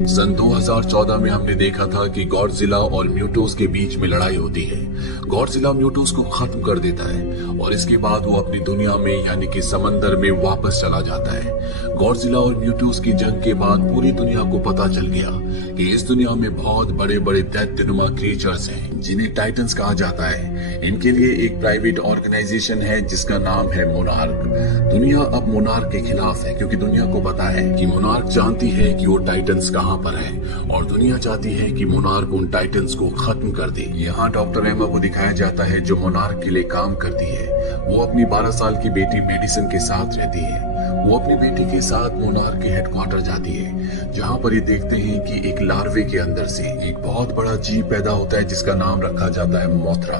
सन 2014 में हमने देखा था कि गॉडजिला और म्यूटोस के बीच में लड़ाई होती है। गॉडजिला म्यूटोस को खत्म कर देता है और इसके बाद वो अपनी दुनिया में यानी कि समंदर में वापस चला जाता है। गॉडजिला और म्यूटोस की जंग के बाद पूरी दुनिया को पता चल गया कि इस दुनिया में बहुत बड़े बड़े दैत्यनुमा क्रीचर्स हैं जिन्हें टाइटन्स कहा जाता है। इनके लिए एक प्राइवेट ऑर्गेनाइजेशन है जिसका नाम है मोनार्क। दुनिया अब मोनार्क के खिलाफ है क्योंकि दुनिया को पता है कि मोनार्क जानती है कि वो टाइटन्स कहां पर है और दुनिया चाहती है कि मोनार्क उन टाइटन्स को खत्म कर दे। यहाँ डॉक्टर एमा को दिखाया जाता है जो मोनार्क के लिए काम करती है। वो अपनी 12 साल की बेटी मेडिसन के साथ रहती है। वो अपनी बेटी के साथ मोनार्क के हेडक्वार्टर जाती है जहाँ पर ये देखते हैं कि एक लार्वे के अंदर से एक बहुत बड़ा जीव पैदा होता है जिसका नाम रखा जाता है मोथरा।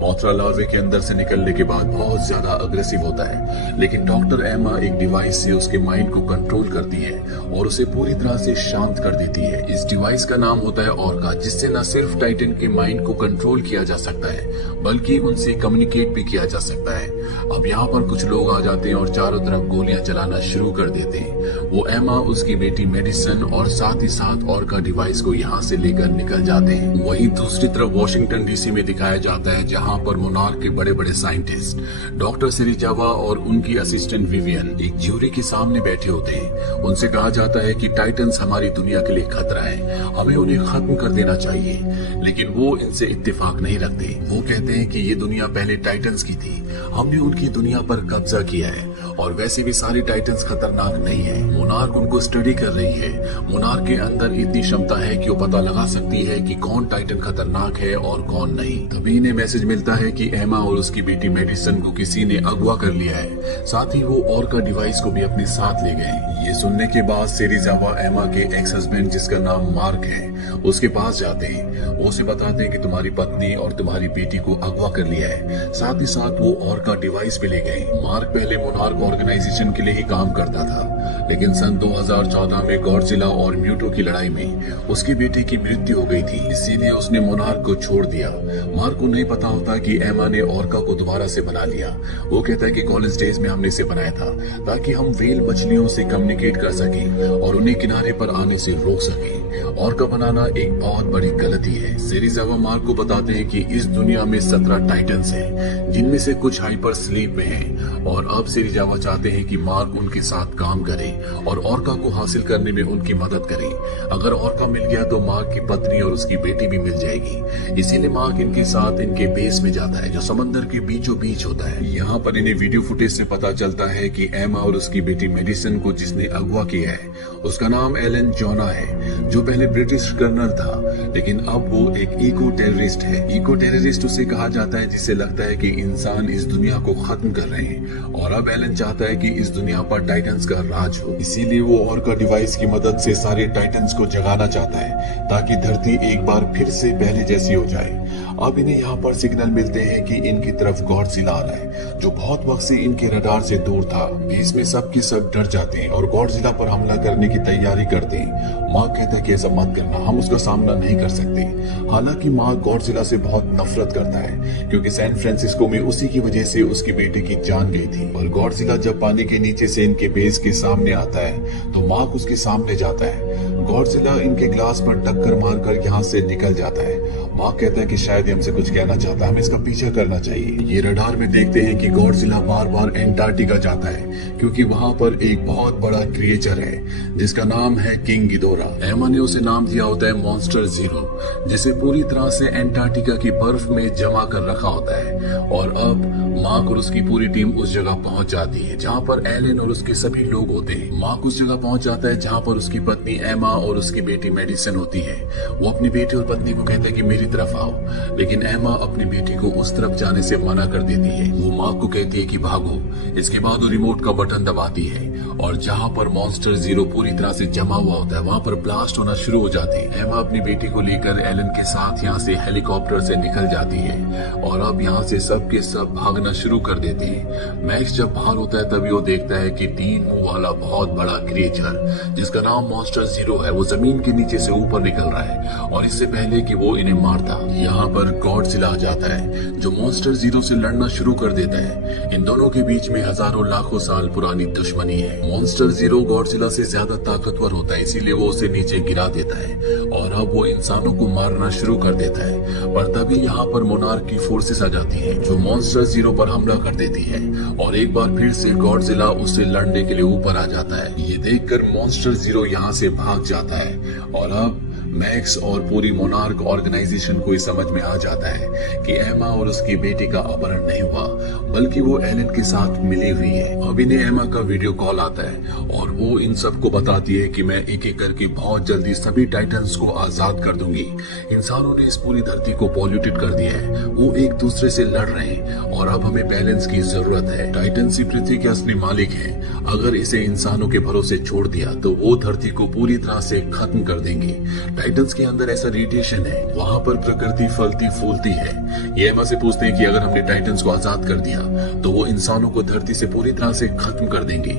मोथरा लार्वे के अंदर से निकलने के बाद बहुत ज्यादा अग्रेसिव होता है, लेकिन डॉक्टर एमा एक डिवाइस से उसके माइंड को कंट्रोल करती है और उसे पूरी तरह से शांत कर देती है। इस डिवाइस का नाम होता है ऑर्का, जिससे न सिर्फ टाइटन के माइंड को कंट्रोल किया जा सकता है बल्कि उनसे कम्युनिकेट भी किया जा सकता है। अब यहाँ पर कुछ लोग आ जाते हैं और चारों तरफ गोलियां चलाना शुरू कर देते हैं। वो एमा, उसकी बेटी मेडिसन और साथ ही साथ ऑर्का डिवाइस को यहाँ से लेकर निकल जाते हैं। वहीं दूसरी तरफ वॉशिंगटन डीसी में दिखाया जाता है जहाँ पर मोनार्क के बड़े बड़े साइंटिस्ट डॉक्टर सिरिजावा और उनकी असिस्टेंट विवियन एक ज्यूरी के सामने बैठे होते हैं। उनसे कहा जाता है कि टाइटन्स हमारी दुनिया के लिए खतरा है, हमें उन्हें खत्म कर देना चाहिए, लेकिन वो इनसे इत्तेफाक नहीं रखते। वो कहते हैं कि ये दुनिया पहले टाइटन्स की थी, हमने उनकी दुनिया पर कब्जा किया है और वैसे भी सारे टाइटन्स खतरनाक नहीं है। मोनार्क उनको स्टडी कर रही है। मोनार्क के अंदर इतनी क्षमता है कि वो पता लगा सकती है कि कौन टाइटन खतरनाक है और कौन नहीं। तभी इन्हें मैसेज मिलता है कि एमा और उसकी बेटी मेडिसन को किसी ने अगवा कर लिया है। साथ ही वो ऑर्का डिवाइस को भी अपने साथ ले गए। ये सुनने के बाद सिरिजावा एमा के एक्स हस्बैंड जिसका नाम मार्क है उसके पास जाते हैं। वो उसे बताते हैं कि तुम्हारी पत्नी और तुम्हारी बेटी को अगवा कर लिया है। साथ ही साथ वो ऑर्का डिवाइस भी ले गए। मार्क पहले मोनार्क ऑर्गेनाइजेशन के लिए ही काम करता था, लेकिन सन 2014 में गॉडजिला और म्यूटो की लड़ाई में उसकी बेटी की मृत्यु हो गई थी, इसीलिए उसने मोनार्क को छोड़ दिया। मार्क को नहीं पता होता कि एमा ने ऑर्का को दोबारा से बना लिया। वो कहता है कि कॉलेज डेज में हमने इसे बनाया था ताकि हम व्हेल मछलियों से कम्युनिकेट कर सके और उन्हें किनारे पर आने से रोक सके। ऑर्का बनाना एक बहुत बड़ी गलती है। सिरिजावा मार्क को बताते हैं कि इस दुनिया में 17 टाइटन्स हैं, जिनमें से कुछ हाइपर स्लीप में हैं और अब सिरिजावा चाहते हैं कि मार्क उनके साथ काम करे और ऑर्का को हासिल करने में उनकी मदद करे। अगर ऑर्का मिल गया तो मार्क की पत्नी और उसकी बेटी भी मिल जाएगी। इसीलिए मार्क इनके साथ इनके बेस में जाता है जो समंदर के बीचों बीच होता है। यहाँ पर इन्हें वीडियो फुटेज से पता चलता है कि एमा और उसकी बेटी मेडिसन को जिसने अगवा किया है उसका नाम एलन जोना है, जो पहले ब्रिटिश कर्नल था, लेकिन अब वो एक इको टेररिस्ट है। इको टेररिस्ट उसे कहा जाता है जिससे लगता है कि इंसान इस दुनिया को खत्म कर रहे हैं और अब एलन चाहता है कि इस दुनिया पर टाइटन्स का राज हो। इसीलिए वो ऑर्का डिवाइस की मदद से सारे टाइटन्स को जगाना चाहता है ताकि धरती एक बार फिर से पहले जैसी हो जाए। अब इन्हें यहाँ पर सिग्नल मिलते हैं कि इनकी तरफ गॉडजिला आ रहा है, जो बहुत वक्त से इनके रडार से दूर था। बीच में सब की सब डर जाते हैं और गॉडजिला पर हमला करने की तैयारी करते हैं। मार्क कहता है कि ऐसा मत करना, हम उसका सामना नहीं कर सकते। हालांकि मार्क गॉडजिला से बहुत नफरत करता है क्योंकि सैन फ्रांसिस्को में उसी की वजह से उसकी बेटी की जान गई थी। और गॉडजिला जब पानी के नीचे से इनके बेस के सामने आता है तो मार्क उसके सामने जाता है। गॉडजिला इनके ग्लास पर टक्कर मारकर यहाँ से निकल जाता है। मार्क कहता है कि शायद ये हमसे कुछ कहना चाहता है, हमें इसका पीछा करना चाहिए। ये रडार में देखते हैं कि गॉडजिला बार बार एंटार्क्टिका जाता है क्योंकि वहाँ पर एक बहुत बड़ा क्रिएचर है जिसका नाम है किंग गिदोरा। एमा ने उसे नाम दिया होता है मॉन्स्टर जीरो, जिसे पूरी तरह से एंटार्क्टिका की बर्फ में जमा कर रखा होता है। और अब मार्क और उसकी पूरी टीम उस जगह पहुंच जाती है जहाँ पर एलन और उसके सभी लोग होते हैं। मार्क उस जगह पहुंच जाता है जहाँ पर उसकी पत्नी एमा और उसकी बेटी मेडिसन होती है। वो अपनी बेटी और पत्नी को कहता है कि मेरी तरफ आओ, लेकिन एमा अपनी बेटी को उस तरफ जाने से मना कर देती है। वो मार्क को कहती है कि भागो। इसके बाद वो रिमोट का बटन दबाती है और जहाँ पर मॉन्स्टर जीरो पूरी तरह से जमा हुआ होता है वहाँ पर ब्लास्ट होना शुरू हो जाती है। एमा अपनी बेटी को लेकर एलन के साथ यहाँ से हेलीकॉप्टर से निकल जाती है और अब यहाँ से सब के सब भागना लड़ना शुरू कर देती है। मैक्स जब बाहर होता है तभी वो देखता है कि 3 मुंह वाला बहुत बड़ा क्रिएचर जिसका नाम मॉन्स्टर जीरो है वो जमीन के नीचे से ऊपर निकल रहा है और इससे पहले कि वो इन्हें मारता यहाँ पर गॉडजिला आ जाता है जो मॉन्स्टर जीरो से लड़ना शुरू कर देता है। इन दोनों के बीच में हजारों लाखों साल पुरानी दुश्मनी है। मॉन्स्टर जीरो गॉडजिला से ज्यादा ताकतवर होता है इसीलिए वो उसे नीचे गिरा देता है और अब वो इंसानों को मारना शुरू कर देता है। पर तभी यहाँ पर मोनार्क की फोर्सेस आ जाती हैं जो मॉन्स्टर जीरो पर हमला कर देती है और एक बार फिर से गॉडजिला उससे लड़ने के लिए ऊपर आ जाता है। ये देखकर मॉन्स्टर जीरो यहाँ से भाग जाता है और अब मैक्स और पूरी मोनार्क ऑर्गेनाइजेशन को समझ में आ जाता है कि एमा और उसकी बेटी का अपहरण नहीं हुआ बल्कि वो एलन के साथ मिली हुई है। अब इन्हें एमा का वीडियो कॉल आता है और वो इन सबको बताती है कि मैं एक एक करके बहुत जल्दी सभी टाइटन्स को आजाद कर दूंगी। इंसानों ने इस पूरी धरती को पॉल्यूटेड कर दिया है, वो एक दूसरे से लड़ रहे हैं और अब हमें बैलेंस की जरूरत है। टाइटन्स ही पृथ्वी के असली मालिक है, अगर इसे इंसानों के भरोसे छोड़ दिया तो वो धरती को पूरी तरह से खत्म कर देंगे। टाइटन्स के अंदर ऐसा रेडिएशन है, वहाँ पर प्रकृति फलती फूलती है। ये एमा से पूछते हैं कि अगर हमने टाइटन्स को आजाद कर दिया तो वो इंसानों को धरती से पूरी तरह से खत्म कर देंगे।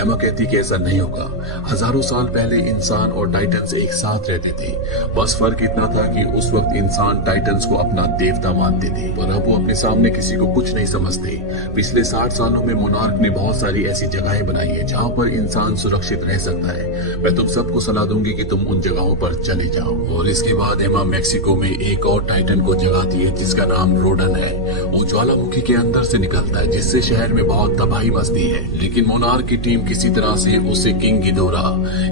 एमा कहती है कि ऐसा नहीं होगा। हजारों साल पहले इंसान और टाइटन्स एक साथ रहते थे, बस फर्क इतना था कि उस वक्त इंसान टाइटन्स को अपना देवता मानते थे पर अब वो अपने सामने किसी को कुछ नहीं समझते। पिछले 60 सालों में मोनार्क ने बहुत सारी ऐसी जगहें बनाई है जहाँ पर इंसान सुरक्षित रह सकता है। मैं तुम सबको सलाह दूंगी कि तुम उन जगहों पर चले जाओ। और इसके बाद एमा मेक्सिको में एक और टाइटन को जगाती है जिसका नाम रोडन है। वो ज्वालामुखी के अंदर से निकलता है जिससे शहर में बहुत तबाही मचती है, लेकिन मोनार्क की टीम किसी तरह से उसे किंग गिडोरा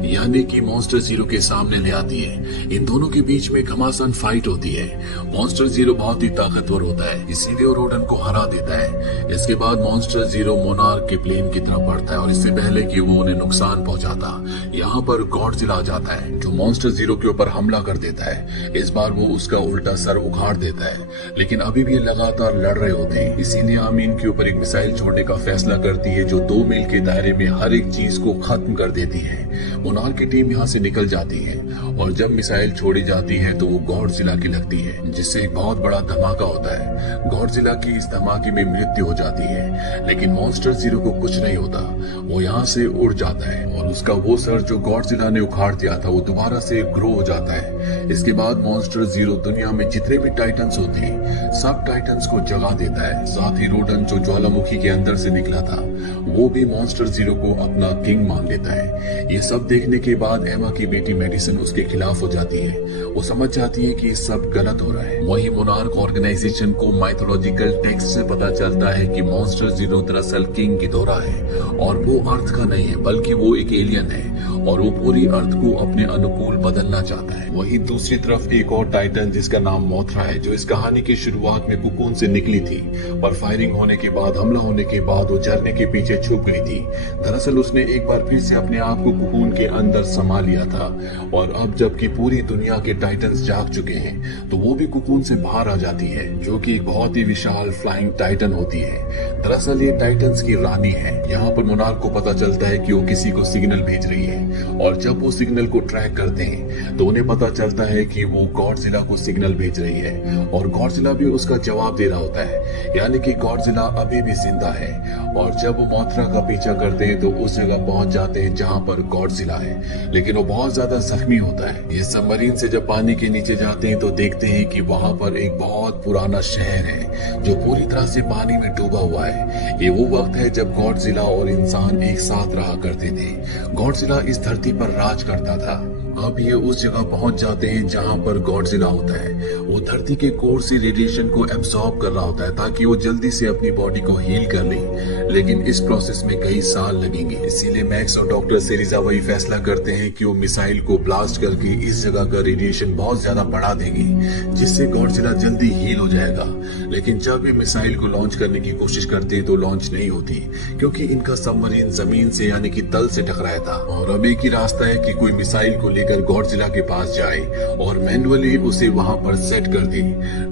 यानी कि मॉन्स्टर जीरो के सामने ले आती है। इन दोनों के बीच में घमासान फाइट होती है। मॉन्स्टर जीरो बहुत ही ताकतवर होता है इसीलिए वो रोडन को हरा देता है। इसके बाद मॉन्स्टर जीरो मोनार्क के प्लेन की तरफ बढ़ता है और इससे पहले कि वो उन्हें नुकसान पहुंचाता यहाँ पर गॉडजिला आ जाता है जो मॉन्स्टर जीरो के ऊपर हमला कर देता है। इस बार वो उसका उल्टा सर उखाड़ देता है, लेकिन अभी भी लगातार लड़ रहे होते हैं। इसीलिए आमीन के ऊपर एक मिसाइल छोड़ने का फैसला करती है जो 2 मील के दायरे में हर एक चीज को खत्म कर देती है। मोनार्क की टीम यहाँ से निकल जाती है और जब मिसाइल छोड़ी जाती है तो वो गॉडजिला की लगती है जिससे एक बहुत बड़ा धमाका होता है। गॉडजिला की इस धमाके में मृत्यु हो जाती है, लेकिन मॉन्स्टर जीरो को कुछ नहीं होता। वो यहाँ से उड़ जाता है और उसका वो सर जो गॉडजिला ने उखाड़ दिया था वो दोबारा से ग्रो हो जाता है। इसके बाद मॉन्स्टर जीरो दुनिया में जितने भी टाइटन्स होते हैं सब टाइटन्स को जगा देता है। साथ ही रोडन जो ज्वालामुखी के अंदर से निकला था वो भी मॉन्स्टर जीरो को अपना किंग मान लेता है। ये सब देखने के बाद एमा की बेटी मेडिसन उसके खिलाफ हो जाती है। वो समझ जाती है कि ये सब गलत हो रहा है। वही मोनार्क ऑर्गेनाइजेशन को माइथोलॉजिकल टेक्स्ट से पता चलता है कि मॉन्स्टर जीरो दरअसल किंग गिडोरा है और वो अर्थ का नहीं है बल्कि वो एक एलियन है और वो पूरी अर्थ को अपने अनुकूल बदलना चाहता है। वहीं दूसरी तरफ एक और टाइटन जिसका नाम मोथरा है जो इस कहानी की शुरुआत में कुकून से निकली थी पर फायरिंग होने के बाद हमला होने के बाद वो झरने के पीछे छुप गई थी। दरअसल उसने एक बार फिर से अपने आप को कुकून के अंदर समा लिया था और अब जबकि पूरी दुनिया के टाइटन्स जाग चुके हैं तो वो भी कुकून से बाहर आ जाती है जो कि एक बहुत ही विशाल फ्लाइंग टाइटन होती है। दरअसल ये टाइटन्स की रानी है। यहाँ पर मोनार्क को पता चलता है कि वो किसी को सिग्नल भेज रही है और जब वो सिग्नल को ट्रैक करते हैं तो उन्हें पता चलता है कि वो गॉडजिला को सिग्नल भेज रही है और गॉडजिला भी उसका जवाब दे रहा होता है, यानी कि गॉडजिला अभी भी जिंदा है। और जब वो मोथरा का पीछा करते हैं तो उस जगह पहुंच जाते हैं जहां पर गॉडजिला है, लेकिन वो बहुत ज्यादा जख्मी होता है। ये सबमरीन से जब पानी के नीचे जाते हैं तो देखते हैं कि वहां पर एक बहुत पुराना शहर है जो पूरी तरह से पानी में डूबा हुआ है। ये वो वक्त है जब गॉडजिला और इंसान एक साथ रहा करते थे। गॉडजिला इस धरती पर राज करता था। अब ये उस जगह पहुंच जाते हैं जहां पर गॉडजिला होता है। वो धरती के कोर से रेडिएशन को एब्सॉर्ब कर रहा होता है ताकि वो जल्दी से अपनी बॉडी को हील कर ले, लेकिन इस प्रोसेस में कई साल लगेंगे। इसीलिए मैक्स और डॉक्टर सेरिज़ावा ये फैसला करते हैं कि वो मिसाइल को ब्लास्ट करके इस जगह का रेडिएशन बहुत ज्यादा बढ़ा देंगे जिससे गॉडजिला जल्दी हील हो जाएगा। लेकिन जब ये मिसाइल को लॉन्च करने की कोशिश करते हैं तो लॉन्च नहीं होती क्योंकि इनका सबमरीन जमीन से यानी कि तल से टकराया था। और अब एक ही रास्ता है कि कोई मिसाइल को लेकर गॉडजिला के पास जाए और मैन्युअली उसे वहां पर सेट कर दे।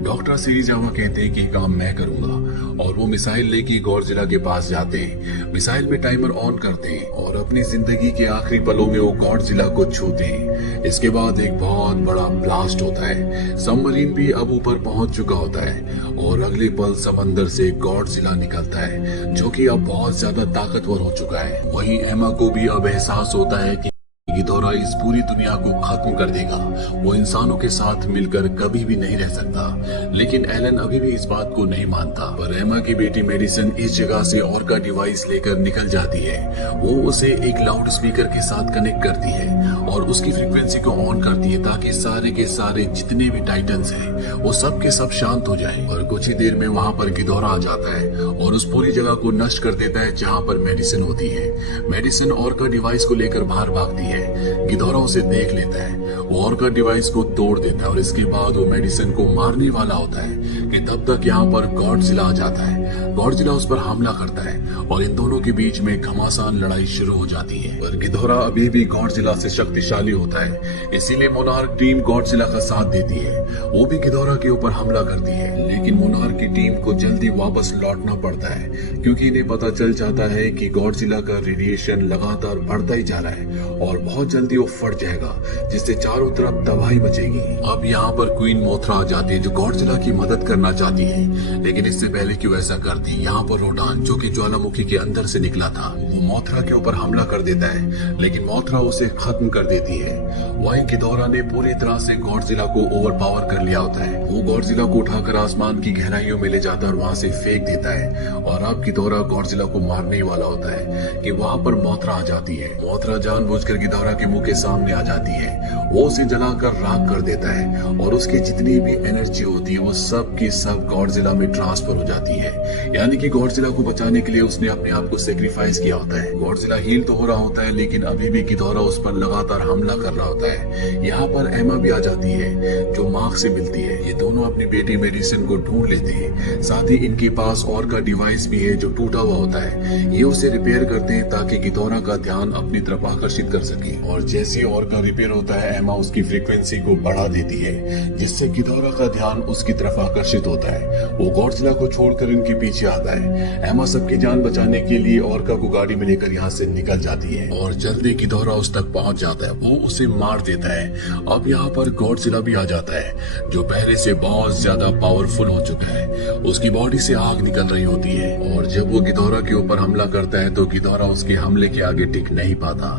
डॉक्टर सेरिज़ावा कहते हैं कि काम मैं करूंगा और वो मिसाइल लेके गॉडजिला के पास जाते हैं। मिसाइल में टाइमर ऑन करते हैं और अपनी जिंदगी के आखिरी पलों में वो गॉडजिला को छूते हैं। इसके बाद एक बहुत बड़ा ब्लास्ट होता है। सबमरीन भी अब ऊपर पहुंच चुका होता है और अगले पल समंदर से गॉडजिला निकलता है, जो कि अब बहुत ज्यादा ताकतवर हो चुका है। वहीं एमा को भी अब एहसास होता है कि गिदोरा इस पूरी दुनिया को खत्म कर देगा। वो इंसानों के साथ मिलकर कभी भी नहीं रह सकता। लेकिन एलन अभी भी इस बात को नहीं मानता। पर एमा की बेटी मेडिसन इस जगह से और का डिवाइस लेकर निकल जाती है। वो उसे एक लाउड स्पीकर के साथ कनेक्ट करती है और उसकी फ्रीक्वेंसी को ऑन करती है ताकि सारे के सारे जितने भी टाइटन्स हैं वो सब के सब शांत हो जाएं। और कुछ ही देर में वहां पर गिदोरा आ जाता है और उस पूरी जगह को नष्ट कर देता है जहां पर मेडिसिन होती है। मेडिसिन और का डिवाइस को लेकर बाहर भागती है। गिदोरा उसे देख लेता है, वो और का डिवाइस को तोड़ देता है और इसके बाद वो मेडिसिन को मारने वाला होता है कि तब तक यहाँ पर गॉडजिला आ जाता है। गॉडजिला उस पर हमला करता है और इन दोनों के बीच में घमासान लड़ाई शुरू हो जाती है। पर गिदोरा अभी भी गॉडजिला से शक्तिशाली होता है, इसीलिए मोनार्क टीम गॉडजिला का साथ देती है। वो भी गिदोरा के ऊपर हमला करती है, लेकिन मोनार्क की टीम को जल्दी वापस लौटना पड़ता है क्योंकि इन्हें पता चल जाता है कि गॉडजिला का रेडिएशन लगातार बढ़ता ही जा रहा है और बहुत जल्दी वो फट जाएगा, जिससे चारों तरफ तबाही मचेगी। अब यहाँ पर क्वीन मोथरा आ जाती है जो गॉडजिला की मदद करना चाहती है, लेकिन इससे पहले कि वो ऐसा करती, यहाँ पर रोडान जो कि ज्वालामुखी के अंदर से निकला था, वो मोथरा के ऊपर हमला कर देता है, लेकिन मोथरा उसे खत्म कर देती है। वहीं गिदोरा ने पूरी तरह से गॉडजिला को ओवर पावर कर लिया होता है। वो गॉडजिला को उठाकर आसमान की गहराइयों में ले जाता है और वहां से फेंक देता है। और अब गिदोरा गॉडजिला को मारने ही वाला होता है कि वहां पर मोथरा आ जाती है। मोथरा जानबूझकर गिदोरा के मुंह के सामने आ जाती है। वो उसे जलाकर राख कर देता है और उसकी जितनी भी एनर्जी होती है वो सब की सब गॉडजिला में ट्रांसफर हो जाती है। यानी कि गॉडजिला को बचाने के लिए उसने अपने आप को सेक्रीफाइस किया होता है। गॉडजिला हील तो हो रहा होता है, लेकिन अभी भी गिदोरा उस पर लगातार हमला कर रहा होता है। यहाँ पर एमा भी आ जाती है जो मार्क से मिलती है। ये दोनों अपनी बेटी मेडिसिन को ढूंढ लेते हैं। साथ ही इनके पास और का डिवाइस भी है जो टूटा हुआ होता है। ये उसे रिपेयर करते हैं ताकि गिदोरा का ध्यान अपनी तरफ आकर्षित कर सके। और जैसे और का रिपेयर होता है, एमा उसकी फ्रीक्वेंसी को बढ़ा देती है, जिससे गिदोरा का ध्यान उसकी तरफ आकर्षित होता है। वो गॉडजिला को छोड़कर इनके पीछे आता है। एमा सबकी जान बचाने के लिए ऑर्का को गाड़ी में लेकर यहाँ से निकल जाती है और जल्दी गिदोरा उस तक पहुंच जाता है। वो उसे मार देता है। अब यहाँ पर गॉडजिला भी आ जाता है जो पहले से बहुत ज्यादा पावरफुल हो चुका है। उसकी बॉडी से आग निकल रही होती है और जब वो गिदोरा के ऊपर हमला करता है तो गिदोरा उसके हमले के आगे टिक नहीं पाता।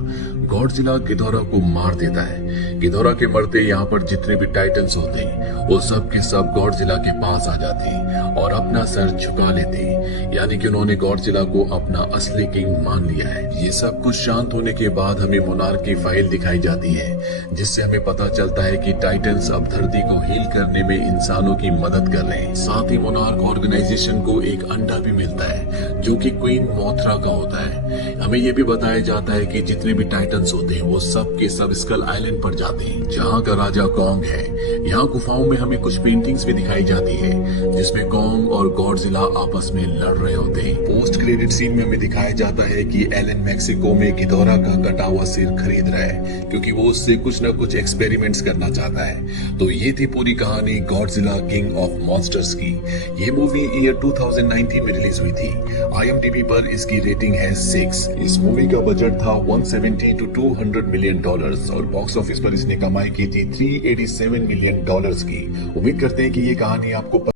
गॉडजिला गिदोरा को मार देता है। गिदोरा के मरते यहाँ पर जितने भी टाइटन्स होते हैं वो सब के सब गॉडजिला के पास आ जाते हैं और अपना सर झुका लेते हैं, यानी कि उन्होंने गॉडजिला को अपना असली किंग मान लिया है। ये सब कुछ शांत होने के बाद हमें मोनार्क की फाइल दिखाई जाती है, जिससे हमें पता चलता है कि टाइटन्स अब धरती को हील करने में इंसानों की मदद कर रहे हैं। साथ ही मोनार्क ऑर्गेनाइजेशन को एक अंडा भी मिलता है जो कि क्वीन मोथरा का होता है। हमें ये भी बताया जाता है कि जितने भी टाइटन्स होते हैं वो सब के सब स्कल आइलैंड पर जाते हैं जहाँ का राजा कॉन्ग है। यहाँ गुफाओं में हमें कुछ पेंटिंग्स भी दिखाई जाती है जिसमें कॉन्ग और गॉडजिला आपस में लड़ रहे होते हैं। पोस्ट क्रेडिट सीन में हमें दिखाया जाता है कि एलन मेक्सिको में गिदोरा का कटा हुआ सिर खरीद रहा है क्योंकि वो उससे कुछ न कुछ एक्सपेरिमेंट्स करना चाहता है। तो ये थी पूरी कहानी गॉडजिला किंग ऑफ मॉन्स्टर्स की। ये मूवी ईयर 2019 में रिलीज हुई थी। IMDb पर इसकी रेटिंग है 6। इस मूवी का बजट था 170 to 200 मिलियन डॉलर्स और बॉक्स ऑफिस पर इसने कमाई की थी 387 मिलियन डॉलर्स की। उम्मीद करते हैं कि ये कहानी आपको